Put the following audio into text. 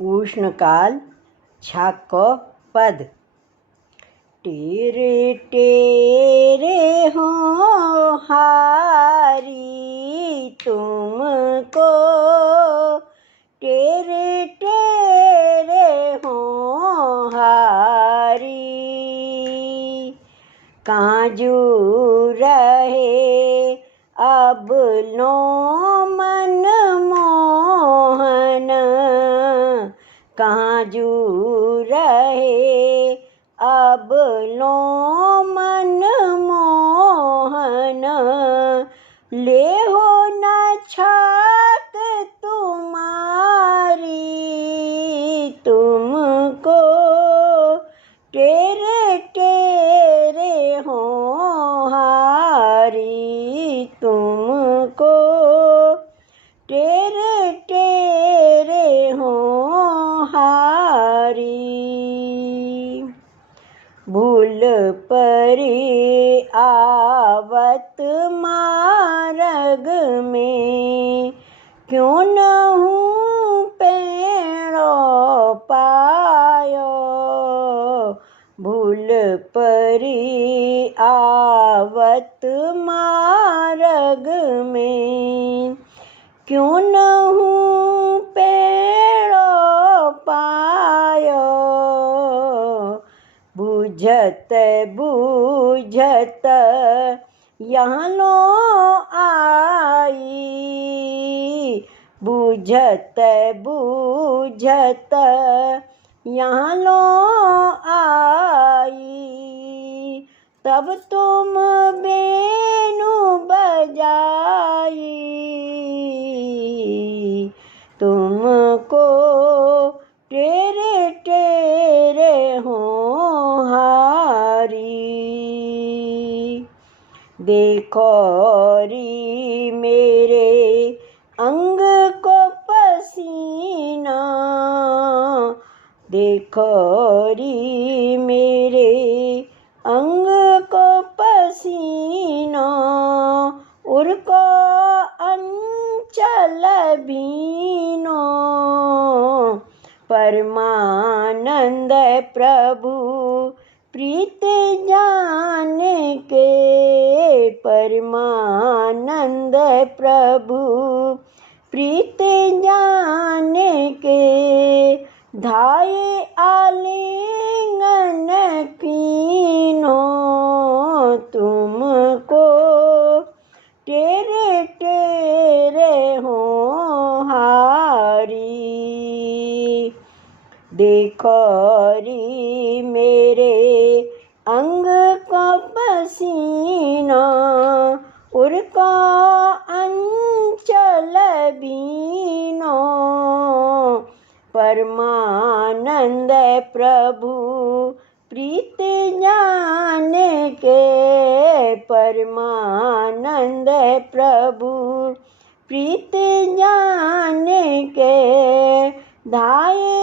उष्णकाल छाक पद। टेरे टेरे हो हारी तुमको, टेरे टेरे हो हारी। काजू रहे अब लो मन मोहन, काजू रहे अब लो मन मोहन। ले हो न छाक तुम्हारी तुमको, टेरे टेरे हो हारी तुमको, टेरे टेरे हो हारी। भूल परी आवत मार्ग में, क्यों न हूँ पेड़ो पायो। भूल परी आवत मार्ग में, क्यों न हूँ पेड़ो पायो। बूझत बूझत यहाँ लो आई, बूझत बूझत यहाँ लो आई। तब तुम बेनु बजाई, तुमको टेरे टेरे हो हारी। देखो री मेरे अंग को पसीना, देखो री मेरे अंग को पसीना। उनको अंचल बीनो, परमानंद प्रभु प्रीत जान के, परमानंद प्रभु प्रीत जान के। धाये आलिंगन कीनो तुमको, टेरे टेरे हो हारी। देखो री मेरे अंग को पसीना, उनको अंचल बीनो। परमानंद प्रभु प्रीत जान के, परमानंद प्रभु प्रीत जान के। धाये